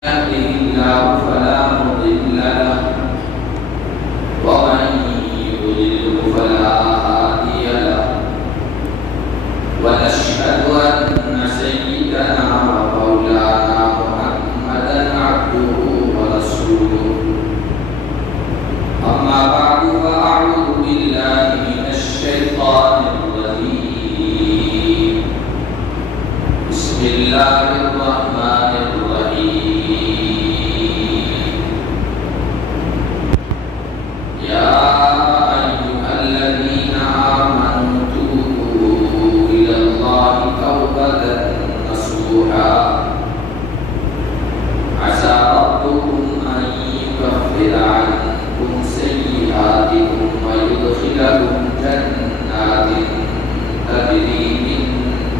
يهده الله فلا مضل له ومن يضلل فلا هادي له ونشهد أن سيدنا ومولانا محمدا عبده ورسوله أما بعد فأعوذ بالله من الشيطان الرجيم بسم الله الرحمن الرحيم يا أيها الذين آمنوا توبوا إلى الله توبة نصوحا عسى ربكم أن يكفر عنكم سيئاتكم ويدخلكم جنات تجري من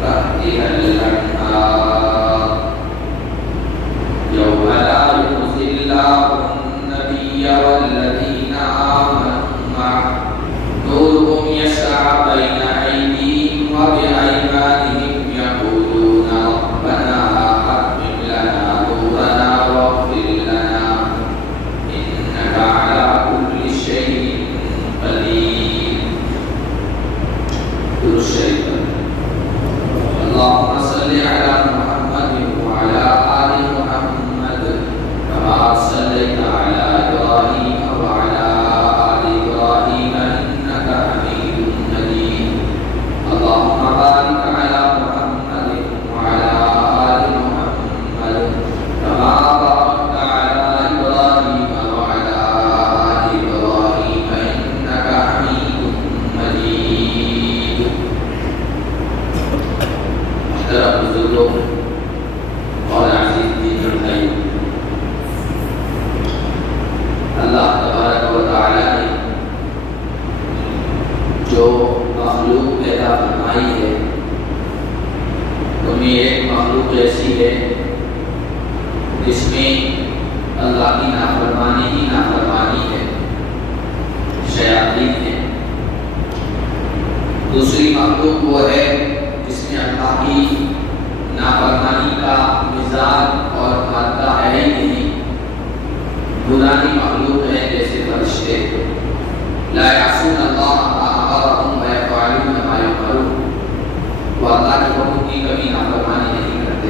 تحتها الأنهار يوم لا يخزي الله النبي والذين آمنوا معه نورهم يسعى بين أيديهم وبأيمانهم يقولون ربنا أتمم لنا نورنا واغفر لنا إنك على كل شيء قدير. اللهم صل على محمد وعلى آل محمد كما صليت على إبراهيم وعلى آل إبراهيم إنك حميد مجيد. اللهم بارك على محمد وعلى آل محمد كما باركت على إبراهيم وعلى آل إبراهيم إنك حميد مجيد. محترم بزرگوں اور عزیز دین بھائی، اللہ تبارک و تعالی نے جو مخلوق پیدا فرمائی ہے ان میں ایک مخلوق ایسی ہے جس میں اللہ کی نافرمانی ہی نافرمانی ہے، شیاطین ہے۔ دوسری مخلوق وہ ہے جس میں اللہ کی نافرمانی کا مزاج اور مادہ ہے ہی نہیں، گناہی مخلوق ہے جیسے فرشتے، لا یعصون اللہ ما امرهم ویفعلون ما یؤمرون، وہ اللہ کے حکم کی کبھی نافرمانی نہیں کرتے۔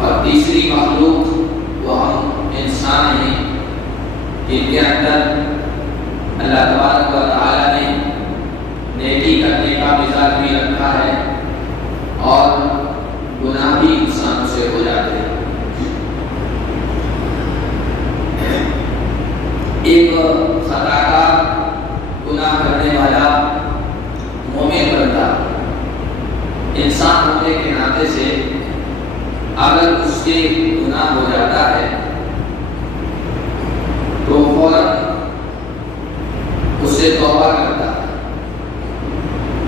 اور تیسری مخلوق وہ ہم انسان ہیں جن کے اندر اللہ تبارک و تعالی نے نیکی کرنے کا مزاج بھی رکھا ہے اور گناہ بھی انسانوں سے ہو جاتے ہیں۔ ایک خطا کار گناہ کرنے والا مومن بندہ انسان ہونے کے ناطے سے اگر اس کے گناہ ہو جاتا ہے تو فوراً اس سے توبہ کرتا ہے،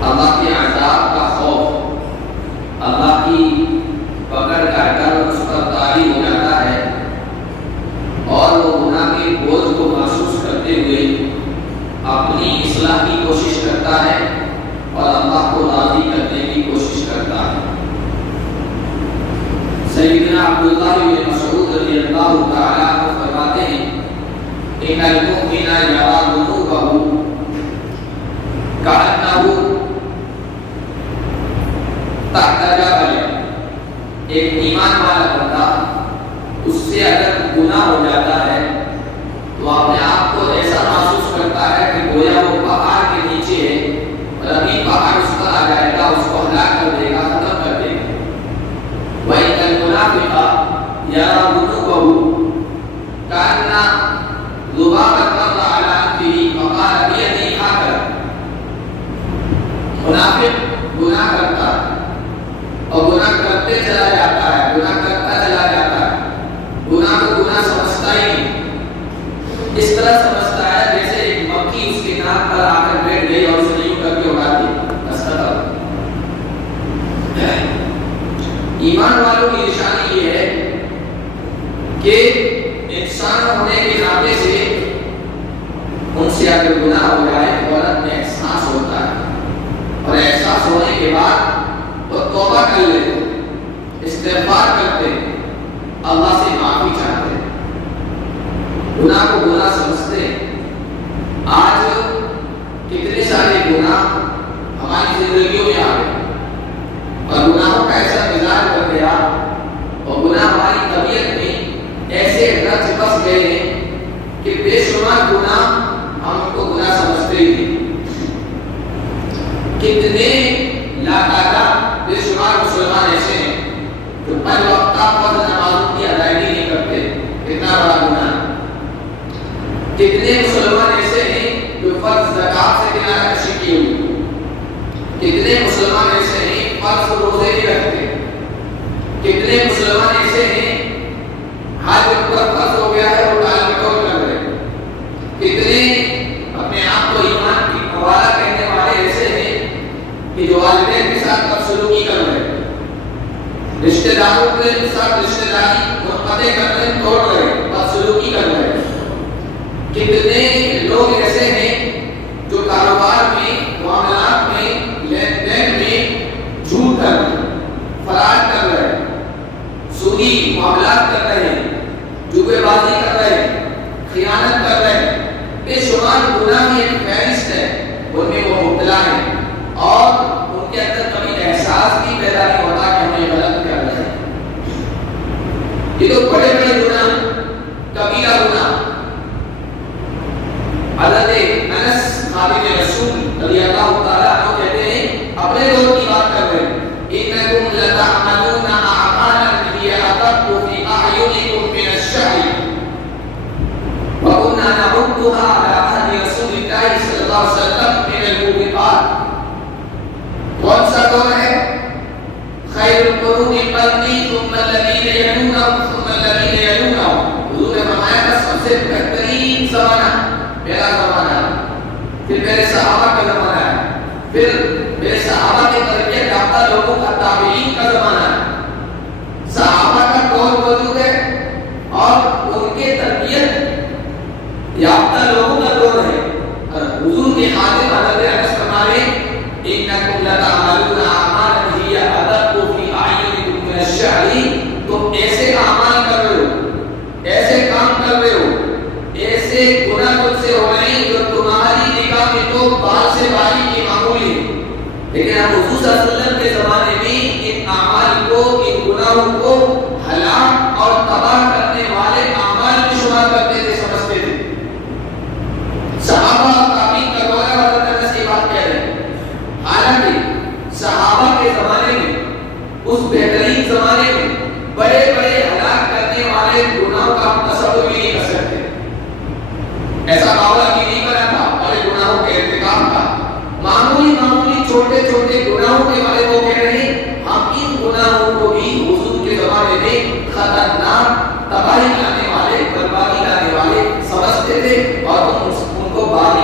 اللہ کے عذاب کا خوف، اللہ کی پکڑ کا ڈر اس پر طاری ہو جاتا ہے اور وہ گناہ کے بوجھ کو محسوس کرتے ہوئے اپنی اصلاح کی کوشش کرتا ہے اور اللہ کو راضی کرنے کی کوشش کرتا ہے۔ سیدنا عبداللہ بن مسعود رضی اللہ تعالی عنہ فرماتے ہیں ان المؤمن یرا ذنوبہ کأنہ تحت جبل، ایک ایمان والا بندہ اس سے اگر گناہ ہو جاتا ہے تو اپنے آپ کو ایسا محسوس کرتا ہے کہ گویا وہ پہاڑ کے نیچے ہے اور ابھی پہاڑ اس پر آ جائے گا، اس کو ہلاک کر دے گا، ختم کر دے گا۔ وَإِنَّ الْمُنَافِقَ يَرَى ذُنُوبَهُ كَأَنَّ ذُبَابًا مَرَّ عَلَى أَنفِهِ فَقَالَ بِيَدِهِ هَكَذَا۔ منافق گناہ کرتا ہے اور گناہ کرتے چلا جاتا ہے، گناہ کرتا چلا جاتا ہے، گناہ کو گناہ سمجھتا ہی نہیں، اس طرح سمجھتا ہے جیسے ایک مکھی اس کے ناک پر آ کر بیٹھ گئی اور اسے یوں کر کے اڑا دی، بس ختم۔ ایمان والوں کی نشانی یہ ہے کہ انسان ہونے کے ناطے سے ان سے اگر گناہ ہو جائے فوراً میں احساس ہوتا ہے اور احساس ہونے کے بعد وہ توبہ کر لیتے، استغفار کرتے، اللہ سے معافی چاہتے ہیں، گناہ کو گناہ سمجھتے ہیں۔ آج کتنے سارے گناہ ہماری زندگیوں میں آ گئے اور گناہوں کا ایسا مزاج بن گیا اور گناہ ہماری طبیعت میں ایسے رچ بس گئے ہیں کہ بے شمار گناہ ہم ان کو گناہ سمجھتے ہی نہیں۔ کتنے لاکھاں بے شمار مسلمان ایسے ہیں جو پنج وقتہ فرض نمازوں کی ادائیگی نہیں کرتے، کتنا بڑا گناہ۔ کتنے مسلمان ایسے ہیں جو فرض زکات سے کنارہ کشی کیے ہوئے، کتنے مسلمان ایسے ہیں فرض روزے نہیں رکھتے، کتنے مسلمان ایسے ہیں حج پر فرض ہو گیا ہے وہ ٹال مٹول کر رہے ہیں، کتنے اپنے آپ کو ایمان کی حوالہ کہنے والے ایسے ہیں کہ جو والدین کے ساتھ بدسلوکی کر رہے ہیں، رشتہ داروں کے ساتھ رشتہ داری منقطع کر رہے ہیں، توڑ رہے ہیں، بدسلوکی کر رہے ہیں۔ کتنے لوگ ایسے ہیں جو کاروبار میں، معاملات میں، لین دین میں جھوٹ کر رہے ہیں، فراڈ کر رہے ہیں، سودی معاملات کر رہے ہیں، جوئے بازی کر رہے ہیں، خیانت کر رہے ہیں۔ بے شمار گناہ کی ایک فہرست ہے، ان میں وہ مبتلا ہیں اور ان کے اندر کبھی احساس بھی پیدا نہیں ہوتا کہ ہم یہ غلط کر رہے ہیں۔ یہ تو بڑے بڑے گناہ، کبیرہ گناہ۔ حضرت انس خادم رسول رضی اللہ تعالیٰ عنہ کہتے ہیں، اپنے دور کی بات کر رہے ہیں، انکم لتعملون اعمالا هي ادق في اعینکم من الشعر وكنا نعدها على عهد رسول اللہ صلی اللہ علیہ وسلم من الموبقات۔ کون سا دور ہے؟ خیر القرون قرنی ثم الذین یلونہم ثم الذین یلونہم۔ حضور نے فرمایا تھا سب سے بہترین زمانہ میرا زمانہ ہے، پھر میرے صحابہ کا زمانہ ہے، پھر میرے صحابہ کے تربیت یافتہ لوگوں کا تابعین کا زمانہ ہے۔ صحابہ کا دور موجود ہے اور ان کے تربیت یافتہ لوگوں کا دور ہے، اور حضور کے خادم حضرت انس فرماتے ہیں، انکم لتعملون اعمالا هي ادق في اعینکم من الشعر۔ تم ایسے اعمال کر رہے ہو، ایسے کام کر رہے ہو، ایسے گناہ تم سے ہو رہے ہیں جو تمہاری نگاہ میں تو بال سے باریک کی معمولی ہے، لیکن ہم حضور صلی اللہ علیہ وسلم کے زمانے میں ان اعمال کو، ان گناہوں کو ہلاک اور تباہ کرنے والے اعمال میں شمار کرتے تھے، سمجھتے تھے۔ صحابہ اور تابعین کا دور ہے، حضرت انس کی بات کہہ رہے ہیں۔ حالانکہ صحابہ کے زمانے میں، اس بہترین زمانے میں بڑے بڑے ہلاک کرنے والے گناہوں کا ہم تصور بھی نہیں کر سکتے۔ ایسا معاملہ بھی نہیں بنا تھا بڑے گناہوں کے ارتکاب کا۔ معمولی چھوٹے چھوٹے گناہوں کے بارے وہ کہہ رہے ہیں، ہم ان گناہوں کو بھی حضور کے زمانے میں خطرناک، تباہی لانے والے، بربادی لانے والے سمجھتے تھے، اور تم ان کو بال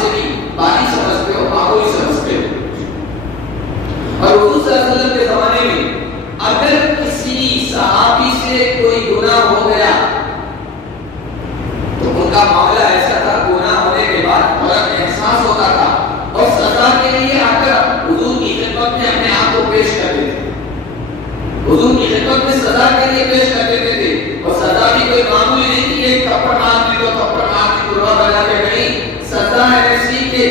سے بھی باری سمجھتے ہو، معمولی سمجھتے ہو۔ اور حضور صلی اللہ علیہ وسلم کے زمانے میں اگر کسی صحابی سے کوئی گناہ ہو گیا تو ان کا معاملہ ایسا تھا، گناہ ہونے کے بعد فوراً احساس ہوتا تھا اور سزا کے لیے آ کر حضور کی خدمت میں اپنے آپ کو پیش کر دیتے تھے، حضور کی خدمت میں سزا کے لیے پیش کر دیتے تھے۔ اور سزا بھی کوئی معمولی نہیں تھی، ایک تھپڑ مار دی، دو تھپڑ مار دی، بروا بنا کے نہیں، سزا ایسی کہ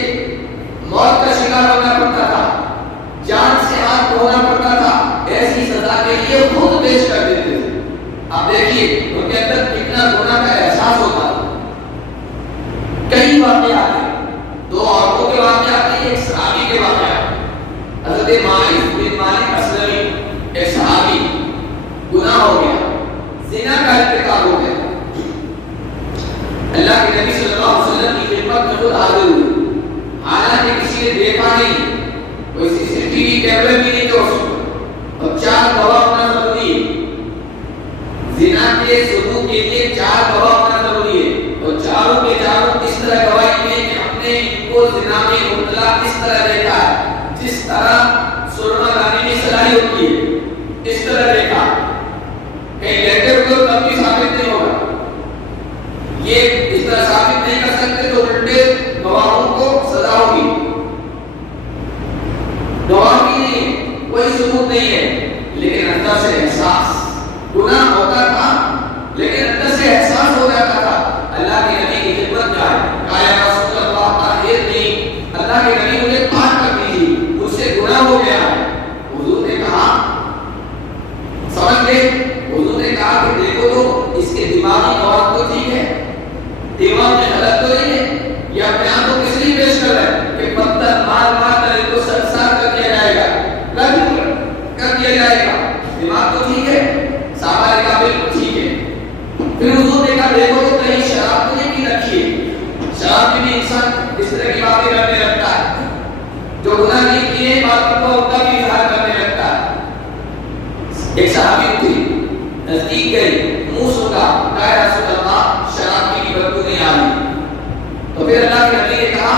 موت کا شکار ہونا پڑتا تھا، جان سے ہاتھ دھونا پڑتا تھا، ایسی سزا کے لیے خود پیش کر دیتے تھے۔ اب دیکھیے ان کے اندر کتنا گناہ کا احساس ہوتا ہے۔ کئی واقعات ہیں، دو عورتوں کے واقعات ہیں، ایک صحابی کے واقعات۔ حضرت مالک بن مالک اسلمی ایک صحابی، گناہ ہو گیا، زنا کا ارتکاب ہو گیا، اللہ کے نبی صلی اللہ علیہ وسلم کی خدمت میں خود حاضر ہوئے، حالانکہ کسی نے دیکھا نہیں، کوئی سی سی ٹی وی کیمرے بھی نہیں تھے اس کو، اور 4 گواہ ہونا ضروری ہے، زنا کے ثبوت کے لیے 4 گواہ ہونا ضروری ہے، اور چاروں کے چاروں اس طرح گواہی دیں کہ ہم نے ان کو زنا میں مبتلا اس طرح دیکھا ہے، جس طرح سرما لانے میں صلاحی ہوتی ہے، اس طرح دیکھا، کہیں لیٹر کو تب بھی ثابت نہیں ہوگا، یہ اس طرح ثابت نہیں کر سکتے تو الٹے گواہوں کو سزا ہوگی، گواہ بھی نہیں ہے، کوئی ثبوت نہیں ہے، لیکن اندر سے احساس، گناہ ہوتا اگر دیکھو تو کہیں شراب تو نہیں پی رکھی ہے، شراب میں بھی انسان اس طرح کی باتیں کرنے لگتا ہے، جو گناہ نہیں کیے بات کو ان کا بھی اظہار کرنے لگتا ہے۔ ایک صحابی تھی، نزدیک گئی، منہ سوکھا، کہا یا رسول اللہ شراب کی بدبو نہیں آ رہی، تو پھر اللہ کے نبی نے کہا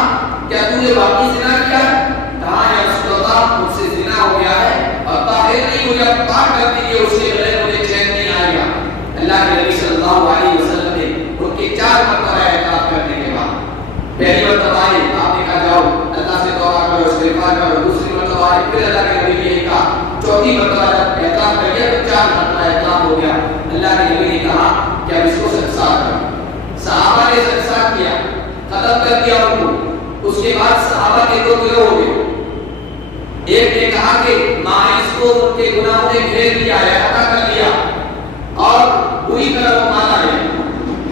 کیا تو نے واقعی زنا کیا ہے؟ کہا یا رسول اللہ مجھ سے زنا ہو گیا ہے اور طاہر نہیں، مجھے اب پاک کر دیجیے، اس کے بغیر مجھے چین نہیں آئے گا۔ اللہ کے نبی صلی اللہ علیہ وسلم نے ان کے 4 مرتبہ اعتراف کرنے کے بعد، پہلی مرتبہ آئے آپ نے کہا جاؤ اللہ سے توبہ کرو، استغفار کرو، دوسری مرتبہ آئے پھر اللہ کے نبی نے کہا، چوتھی مرتبہ جب اعتراف کر لیا تو 4 مرتبہ اعتراف ہو گیا۔ اللہ کے نبی نے کہا کہ اب اس کو سنسار کرو۔ صحابہ نے سنسار کیا، ختم کر دیا ان کو۔ اس کے بعد صحابہ کے 2 گروہ ہو گئے، ایک نے کہا کہ ماعز کو ان کے گناہوں نے گھیر لیا ہے، احاطہ کر لیا اور بری طرح وہ مارا ہے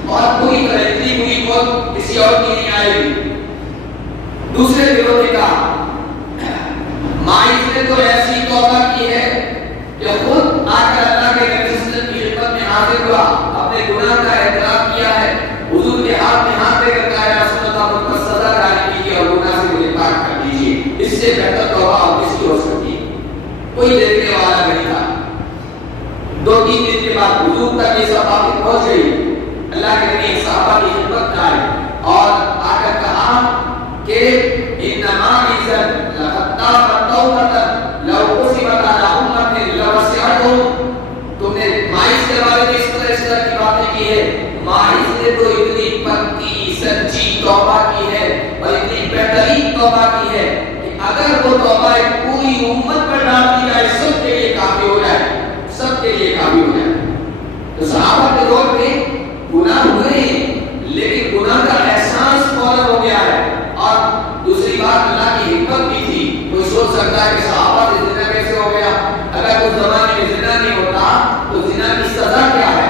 اور بری طرح اتنی بری موت کسی اور کی نہیں آئے گی۔ دوسرے گروہ نے کہا ماعز نے تو ایسی توبہ کی ہے کہ خود آ کر اللہ کے نبی صلی اللہ علیہ وسلم کی خدمت میں حاضر ہوا، اپنے گناہ کا اعتراف کیا ہے، حضور کے ہاتھ میں ہاتھ دے کر کہا یا رسول اللہ مجھ پر سزا جاری کیجیے اور گناہ سے مجھے پاک کر دیجیے، اس سے بہتر توبہ اور کس کی ہو سکتی ہے؟ کوئی دیکھنے والا نہیں تھا۔ 2-3 دن کے بعد حضور تک یہ سب باتیں پہنچ گئی۔ اللہ کے نبی صحابہ کی خدمت میں آئے اور آ کر کہا کہ انما اذن لخطاب توبۃ لو قسمت علی امت لوسعتهم۔ تم نے ماعز کے بارے میں اس طرح کی باتیں کی ہے، ماعز نے تو اتنی پکی سچی توبہ کی ہے اور اتنی بہترین توبہ کی ہے کہ اگر وہ توبہ ایک پوری امت پر ڈال دی جائے سب کے لیے کافی ہو جائے، سب کے لیے کافی ہو جائے۔ تو صحابہ کے دور میں گناہ ہوئے ہیں لیکن گناہ کا احساس فوراً ہو گیا ہے، اور دوسری بات اللہ کی حکمت بھی تھی۔ کوئی سوچ سکتا ہے کہ صحابہ سے زنا کیسے ہو گیا؟ اگر اس زمانے میں زنا نہیں ہوتا تو زنا کی سزا کیا ہے؟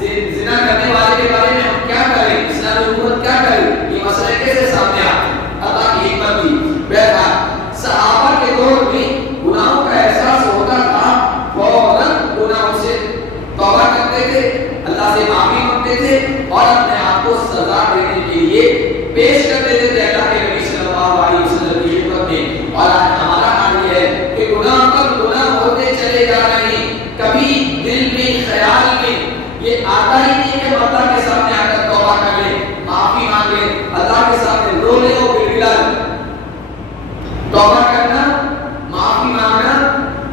زنا کرنے والے کے بارے میں ہم کیا کریں؟ اسلامی حکومت کیا کرے؟ یہ مسئلے کیسے سامنے آتے ہیں؟ اللہ کی حکمت بھی۔ بہرحال صحابہ کے دور میں گناہوں کا احساس ہوتا تھا، فوراً گناہوں سے توبہ کرتے تھے، اللہ سے معافی مانگتے تھے اور اپنے آپ کو سزا دینے کے لیے پیش کر دیتے تھے اللہ کے نبی صلی اللہ علیہ وسلم کی خدمت میں۔ اور آج ہمارا حال یہ ہے کہ گناہ پر گناہ ہوتے چلے جا رہے ہیں، کبھی دل میں خیال میں یہ آتا ہی نہیں کہ اللہ کے سامنے آ کر توبہ کر لیں، معافی مانگ لیں، اللہ کے سامنے رو لیں اور گڑگڑا لیں۔ توبہ کرنا، معافی مانگنا،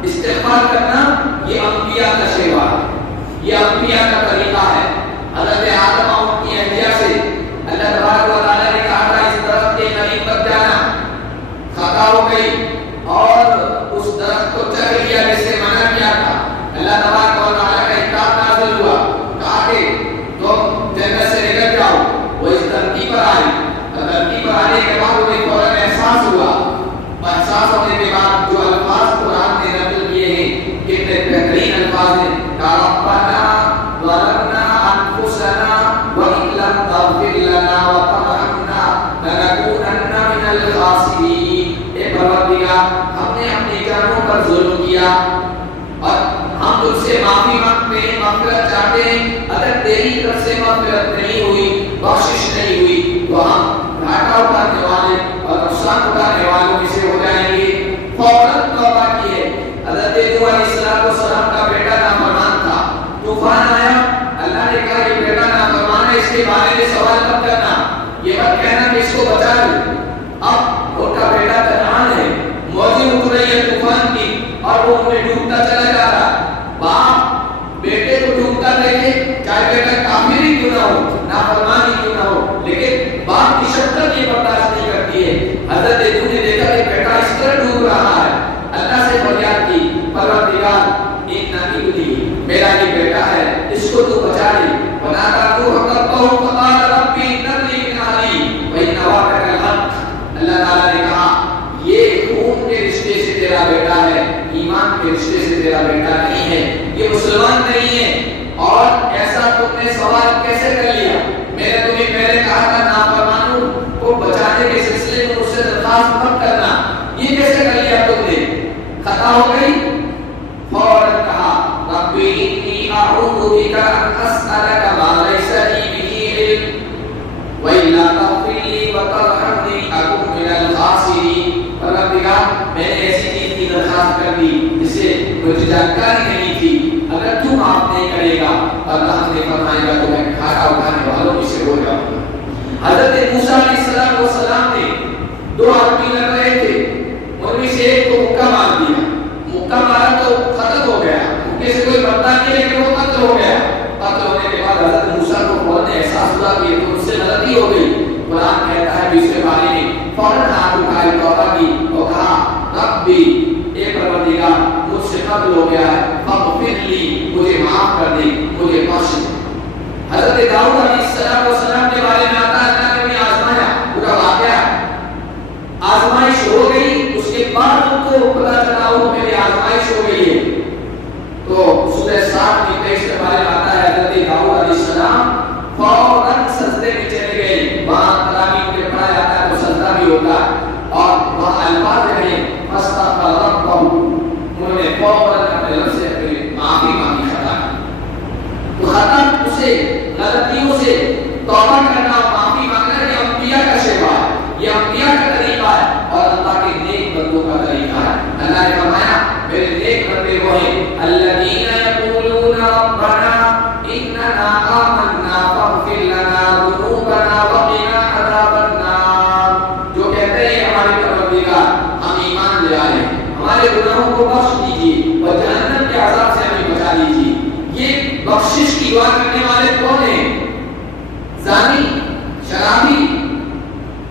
استغفار کرنا یہ انبیاء کا شیوا ہے، یہ انبیاء کا طریقہ ہے۔ حضرت آدم اور ان کی اہلیہ سے اللہ تبارک و تعالیٰ نے کہا تھا اس درخت کے قریب مت جانا، خطا ہو گئی اور اس درخت کو چکھ لیا جس سے منع کیا تھا۔ اللہ تبارک و تعالیٰ کا اطاعت نازل ہوا، کہا کہ تم جنت سے نکل جاؤ۔ وہ اس دھرتی پر آئی، دھرتی پر آنے کے بعد انہیں فوراً احساس ہوا، احساس ہونے کے بعد جو الفاظ قرآن نے نقل کیے ہیں کتنے بہترین الفاظ ہیں، کہ ربنا ظلمنا انفسنا وان لم تغفر لنا وترحمنا لنكونن من الخاسرین۔ اے پروردگار ہم نے اپنی جانوں پر ظلم کیا اور ہم تجھ سے معافی مانگتے ہیں، مغفرت چاہتے ہیں، اگر تیری طرف سے مغفرت نہیں ہوئی، بخشش نہیں ہوئی تو ہم گھاٹا اٹھانے والے اور نقصان اٹھانے والوں میں سے ہو جائیں گے۔ فوراً توبہ کی ہے۔ حضرت نوح علیہ السلام کا بیٹا نافرمان تھا، طوفان آیا، اللہ نے کہا یہ بیٹا نافرمان ہے، اس کے بارے میں سوال مت کرنا، یہ مت کہنا کہ اس کو بچا لوں۔ اب ان کا بیٹا کنعان ہے، موجیں اٹھ رہی ہے طوفان کی اور وہ انہیں ڈوبتا چلا جا رہا۔ باپ بیٹے کو ڈوبتا دیکھے، چاہے بیٹا کافر ہی کیوں نہ ہو، نافرمان ہی کیوں نہ ہو، لیکن باپ کی شفقت یہ برداشت نہیں کرتی ہے۔ حضرت نوح نے دیکھا کہ بیٹا اس طرح ڈوب رہا ہے، اللہ سے فریاد کی، پروردگار ان ابنی، میرا یہ بیٹا ہے، اس کو تو بچا لے۔ ونادى نوح ربه فقال رب إن ابني من أهلي وإن وعدك الحق جانکاری نہیں تھی، اگر تو معاف نہیں کرے گا اللہ نے فرمائے گا تو میں کھانا اٹھانے والوں میں سے ہو جاؤں گا۔ حضرت موسیٰ علیہ السلام نے دو آدمی لڑ رہے تھے، ان میں سے ایک کو مکہ مار دیا، مکہ مارا تو ختم ہو گیا، مکے سے کوئی مرتا نہیں لیکن وہ قتل ہو گیا۔ قتل ہونے کے بعد حضرت موسیٰ کو فوراً احساس ہوا کہ ان سے غلطی ہو گئی۔ قرآن کہتا ہے کہ اس کے بارے میں فوراً ہاتھ اٹھائے، توبہ کی اور کہا ربی اے پروردگار مجھ سے قتل ہو گیا ہے، فاغفر لی مجھے معاف کر دے، مجھے بخش دے۔ حضرت داؤد علیہ السلام کے بارے میں آتا ہے اللہ نے بھی آزمایا، پورا واقعہ آزمائش ہو گئی، اس کے بعد ان کو پتا چلا وہ میری آزمائش ہو گئی ہے۔ تو سورہ 7 کی 23 کے بارے میں آتا ہے حضرت داؤد علیہ السلام فوراً سجدے میں چلے گئے، وہاں تراویح کے پڑھا جاتا ہے تو سجدہ بھی ہوتا ہے، اور وہاں الفاظ ہیں فاستغفر ربہ، انہوں نے فوراً اپنے رب سے معافی مانگی خطا کی۔ تو خطا اسے غلطیوں سے توبہ کرنا اور معافی مانگنا یہ انبیاء کا شیوا ہے، یہ انبیاء کا طریقہ ہے اور اللہ کے نیک بندوں کا طریقہ ہے۔ اللہ نے فرمایا میرے نیک بندے وہ ہیں الذین یقولون ربنا اننا آمنا فاغفر لنا ذنوبنا وقنا عذاب النار، جو کہتے ہیں ہمارے پروردگار ہم ایمان لے آئے، ہمارے گناہوں کو بخش دیجیے اور جہنم کے عذاب سے ہمیں بچا لیجیے۔ یہ بخشش کی دعا کرنے والے کون ہیں؟ زانی، شرابی،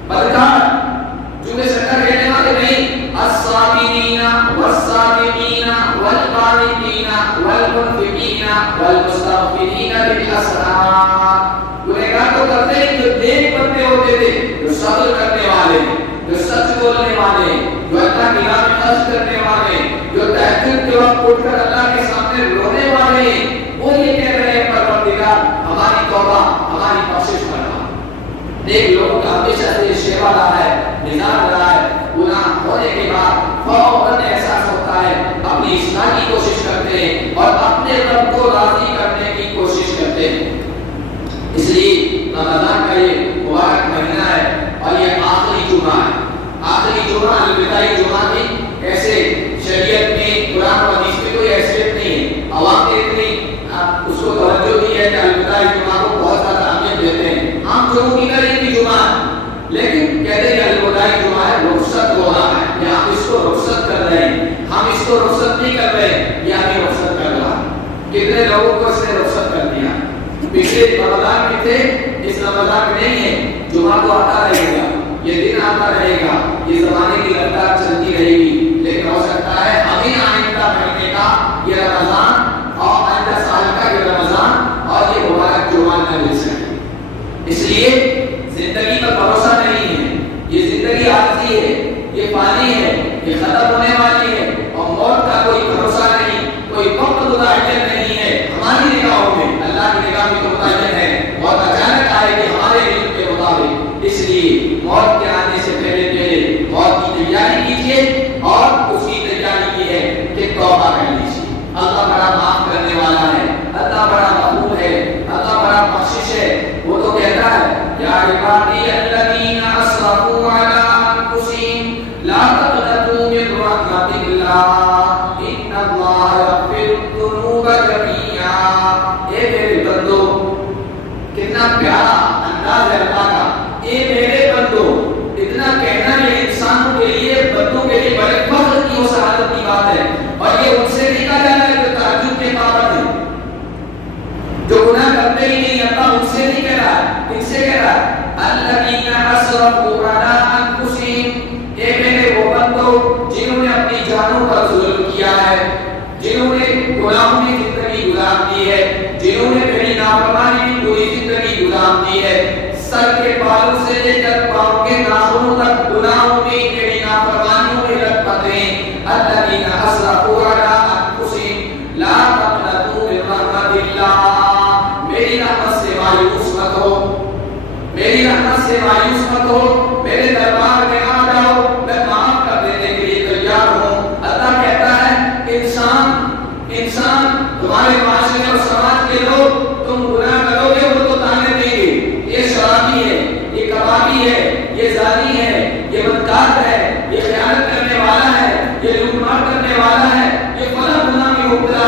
بدکار، چونکہ شکر کہنے والے نہیں، الصابرین والصادقین والقانتین والمنفقین والمستغفرین بالاسحار۔ گنہگار تو کرتے ہیں جو نیک بندے ہوتے تھے، جو صبر کرنے والے، جو سچ بولنے والے، جو اللہ کی راہ میں خرچ کرنے والے، جو تہجد کے وقت اٹھ کر اللہ کے سامنے رونے والے، وہ یہ کہہ رہے ہیں پروردگار ہماری توبہ، ہماری بخشش کرنا۔ نیک لوگوں کا ہمیشہ سے شیوا رہا ہے، مزاج رہا ہے، گناہ ہونے کے بعد فوراً احساس ہوتا ہے، اپنی اصلاح کی کوشش کرتے ہیں اور اپنے رب کو راضی کرنے کی کوشش کرتے ہیں۔ اس لیے رمضان کا یہ مبارک مہینہ ہے اور یہ آخری جمعہ ہے، آخری جمعہ الوداعی جمعہ کی ایسے شریعت میں قرآن و حدیث میں کوئی حیثیت نہیں ہے، عوام نے اتنی اس کو توجہ دی ہے کہ الوداعی جمعہ کو بہت زیادہ اہمیت دیتے ہیں۔ ہم جو کی کریں گے جمعہ لیکن کہتے ہیں الوداعی جمعہ ہے، رخصت ہو رہا ہے، یا ہم اس کو رخصت کر رہے ہیں، ہم اس کو رخصت نہیں کر رہے، یا ہمیں رخصت کر رہا ہے۔ کتنے لوگوں کو اس نے رخصت کر دیا، پچھلے رمضان میں تھے، اس رمضان میں نہیں ہے، جمعہ تو آتا رہے گا، یہ دن آتا رہے گا، یہ زمانے کی رفتار چلتی رہے گی، لیکن ہو سکتا ہے ہمیں آئندہ مہینے کا یہ رمضان اور آئندہ سال کا یہ رمضان اور یہ مبارک جمعہ نہ مل سکے۔ اس لیے زندگی پر بھروسہ نہیں ہے، یہ زندگی عارضی ہے، یہ فانی ہے، یہ ختم ہونے والی ہے اور موت کا کوئی بھروسہ نہیں، کوئی وقت متعین نہیں ہے ہماری نگاہوں میں، اللہ کی نگاہ میں تو متعین ہے، اور اچانک آئے گی ہمارے علم کے مطابق۔ اس لیے موت کے آنے سے پہلے موت کی تیاری کیجیے اور اس کی تیاری یہ ہے کہ توبہ کر لیجیے۔ اللہ بڑا معاف کرنے والا ہے، اللہ بڑا غفور ہے، اللہ بڑا بخشش ہے۔ وہ تو کہتا ہے یا عبادی الذین اسرفوا علی انفسہم لا تقنطوا من رحمت اللہ ان اللہ یغفر الذنوب جميعا۔ اے میرے بندو، کتنا پیارا انداز ہے اللہ کا، اے میرے بندو، اتنا کہنا یہ انسانوں کے لیے، بندوں کے لیے بڑے فخر کی اور سعادت کی بات ہے، اور یہ ان سے نہیں کہا جاتا ہے جو تعجب کے پابند ہیں، جو گناہ کرتے ہی نہیں، اللہ ان سے نہیں کہہ رہا ہے، ان سے کہہ رہا ہے الذین اسرفوا علی انفسہم، اے میرے وہ بندو جنہوں نے اپنی جانوں پر ظلم کیا ہے، جنہوں نے گناہوں میں زندگی گزار دی ہے، جنہوں نے میری نافرمانی میں پوری زندگی گزار دی ہے، سر کے بالوں سے لے کر پاؤں کے ناخنوں تک گناہوں میں میری نافرمانیوں میں لطپت ہیں۔ الذین اسرفوا علی انفسہم لا تقنطوا من رحمت اللہ، میری رحمت سے مایوس مت ہو، میری رحمت سے مایوس مت ہو، میرے دربار میں آ جاؤ، میں معاف کر دینے کے لیے تیار ہوں۔ اللہ کہتا ہے انسان تمہارے معاشرے اور سماج کے لوگ تم گناہ کرو گے وہ تو تانے دیں گے، یہ شرابی ہے، یہ کبابی ہے، یہ زانی ہے، یہ بدکار ہے، یہ خیانت کرنے والا ہے، یہ لوٹ مار کرنے والا ہے، یہ فلاں گناہ میں مبتلا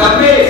90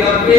90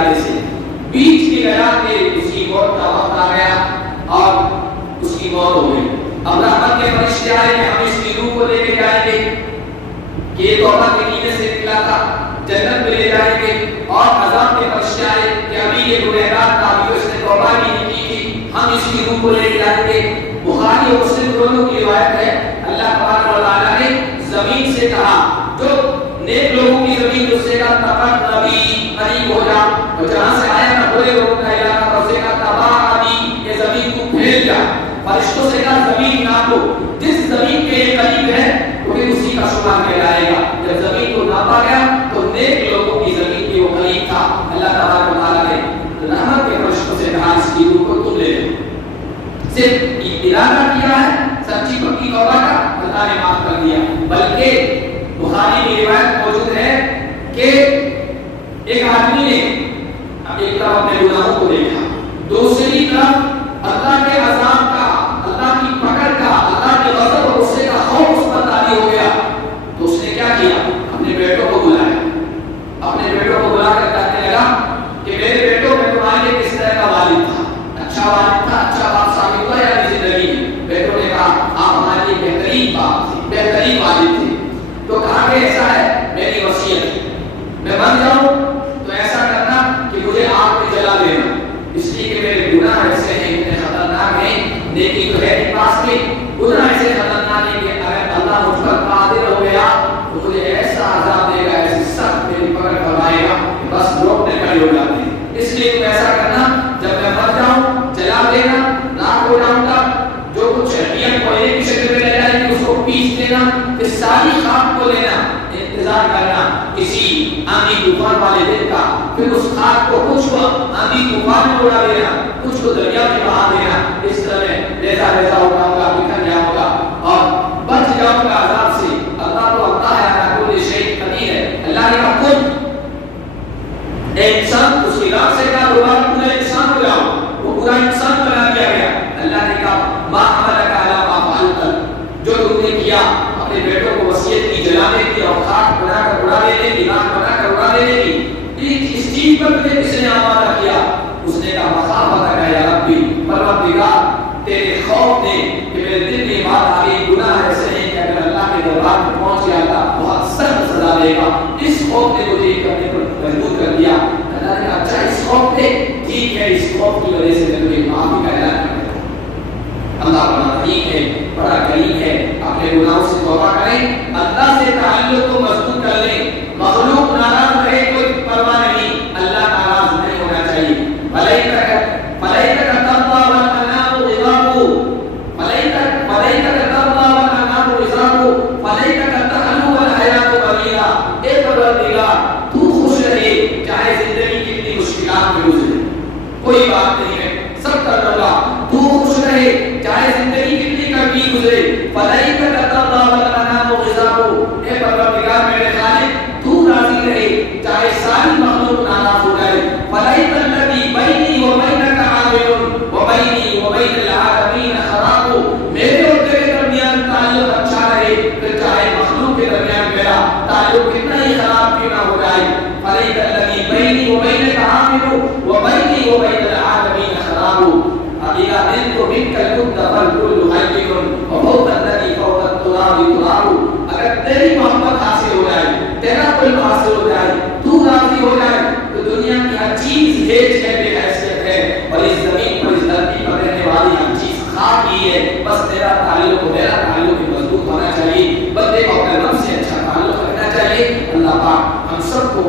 ارادے سے بیچ کے گیا کہ اس کی موت کا وقت آ گیا اور اس کی موت ہو گئی. اب رحمت کے فرشتے آئے کہ ہم اس کی روح کو لے کے جائیں گے کہ یہ توبہ کے نیت سے نکلا تھا, جنت میں لے جائیں گے. اور عذاب کے فرشتے آئے کہ ابھی یہ گنہگار تھا, ابھی اس نے توبہ بھی نہیں کی تھی, ہم اس کی روح کو لے کے جائیں گے. بخاری اور مسلم دونوں کی روایت ہے, اللہ تبارک و تعالیٰ نے زمین سے کہا, جو نیک لوگوں کی زمین اس سے کہا تبر نبی قریب ہو جا, اور جہاں سے آیا نہ برے لوگوں کا علاقہ تھا اسے کہا تباہ نبی یہ زمین کو پھیل جا. فرشتوں سے کہا زمین ناپو, جس زمین کے یہ قریب ہے وہ بھی اسی کا شمار کہلائے گا. جب زمین کو ناپا گیا تو نیک لوگوں کی زمین کی وہ قریب تھا. اللہ تبارک و تعالیٰ نے رحمت کے فرشتوں سے کہا اس کی روح کو تم لے لو. صرف ارادہ کیا ہے سچی پکی توبہ کا, اللہ نے معاف کر دیا. بلکہ بخاری میں روایت موجود ہے کہ ایک آدمی نے ایک طرف اپنے گناہوں کو دیکھا, دوسری طرف اللہ کے عذاب کا, اللہ کی پکڑ کا, اللہ کے غضب اور غصے کا خوف اس پر طاری ہو گیا. تو اس نے کیا کیا, اپنے بیٹوں کو بلایا, اپنے بیٹوں کو بلا کر کہنے لگا کہ میرے بیٹوں میں تمہارے لیے کس طرح کا والد تھا, اچھا والد تھا, اچھا باپ ثابت ہوا یا زندگی میں. بیٹوں نے کہا آپ ہمارے لیے بہترین باپ تھے, بہترین والد تھے. تو کہا کہ ایسا ہے, میری وصیت میں مر جاؤں تو ایسا کرنا کہ مجھے آگ میں جلا دینا, اس لیے کہ میرے گناہ ایسے ہیں, اتنے خطرناک ہیں, نیکی تو ہے نہیں پاس میں, گناہ ایسے خطرناک ہیں کہ اگر اللہ مجھ پر قادر ہو گیا تو مجھے ایسا عذاب دے گا, ایسی سخت میری پکڑ فرمائے گا بس روکنے کھڑے ہو جاتے ہیں. اس لیے تم ایسا کرنا, جب میں مر جاؤں جلا دینا, راکھ ہو جاؤں گا, جو کچھ ہڈیاں کوئلے کی شکل میں رہ جائیں گی اس کو پیس دینا, پھر ساری خاک کو لینا, انتظار کرنا کسی آندھی طوفان والے دن کا, پھر اس خاک کو کچھ کو آندھی طوفان میں اڑا دینا, کچھ کو دریا میں بہا دینا. اس طرح میں ریزہ ریزہ اٹھاؤں گا, بکھر جاؤں گا اور بچ جاؤں گا عذاب سے. اللہ تو اللہ ہے, اللہ کل شیء قدیر ہے. اللہ نے کہا کن, انسان اس کی راہ سے کہا دوبارہ پورا انسان ہو جاؤ, وہ پورا انسان بنا دیا گیا. اللہ نے کہا ما حملک علی ما فعلت, جو تم نے کیا اپنے بیٹوں کو وصیت کی جلانے کی اور خاک بنا کر اڑا دینے کی, راکھ بنا کر اڑا دینے کی, اس چیز پر تجھے کس نے آمادہ کیا؟ اس نے کہا مخافت کا یا ربی, پروردگار تیرے خوف نے کہ میرے دل میں بات آ گئی, گناہ ایسے ہیں کہ اگر اللہ کے دربار میں پہنچ گیا تھا بہت سخت سزا دے گا, اس خوف نے مجھے کرنے پر مجبور کر دیا. اللہ نے کہا اچھا اس خوف نے, ٹھیک ہے, اس خوف کی وجہ سے میں تمہیں معافی کا اعلان کرتا ہوں. اللہ بڑا رحیم ہے, بڑا کریم ہے, اپنے گناہوں سے توبہ کریں, اللہ سے تعلق کو مضبوط کر لیں. مخلوق ناراض رہے کوئی پرواہ نہیں, اللہ ناراض نہیں ہونا چاہیے. کوئی بات نہیں ہے, سب کر لوں گا, تو خوش رہے چاہے زندگی کتنی کڑوی گزرے. فلائی کا کرتا اللہ والانام غذاؤ, اے پروردگار میرے خالق تو راضی رہے چاہے ساری مخلوق ناراض ہو جائے. فلائی الذی بینی و بینک عامل و بینی و بین العالمین خراب, میرے اور تیرے درمیان تعلق اچھا رہے پھر چاہے مخلوق کے درمیان میرا تعلق کتنا ہی خراب کیوں نہ ہو جائے. فلائی الذی بینی و بینک عامل و بینی و بین العالمین خراب. اذا بنت منك الكد فالكل حي وفوق الذي فوق التراب تراب. اگر تیری محبت حاصل ہو جائے, تیرا قلب حاصل ہو جائے, تو راضی ہو جائے تو دنیا کی ہر چیز ہیچ ہے, بے حیثیت ہے, اور اس زمین پر اس دھرتی پر رہنے والی ہر چیز خاک ہی ہے. بس تیرا تعلق میرا تعلق مضبوط ہونا چاہیے, بندے کو اپنے رب سے اچھا تعلق رکھنا چاہیے. اللہ پاک ہم سب کو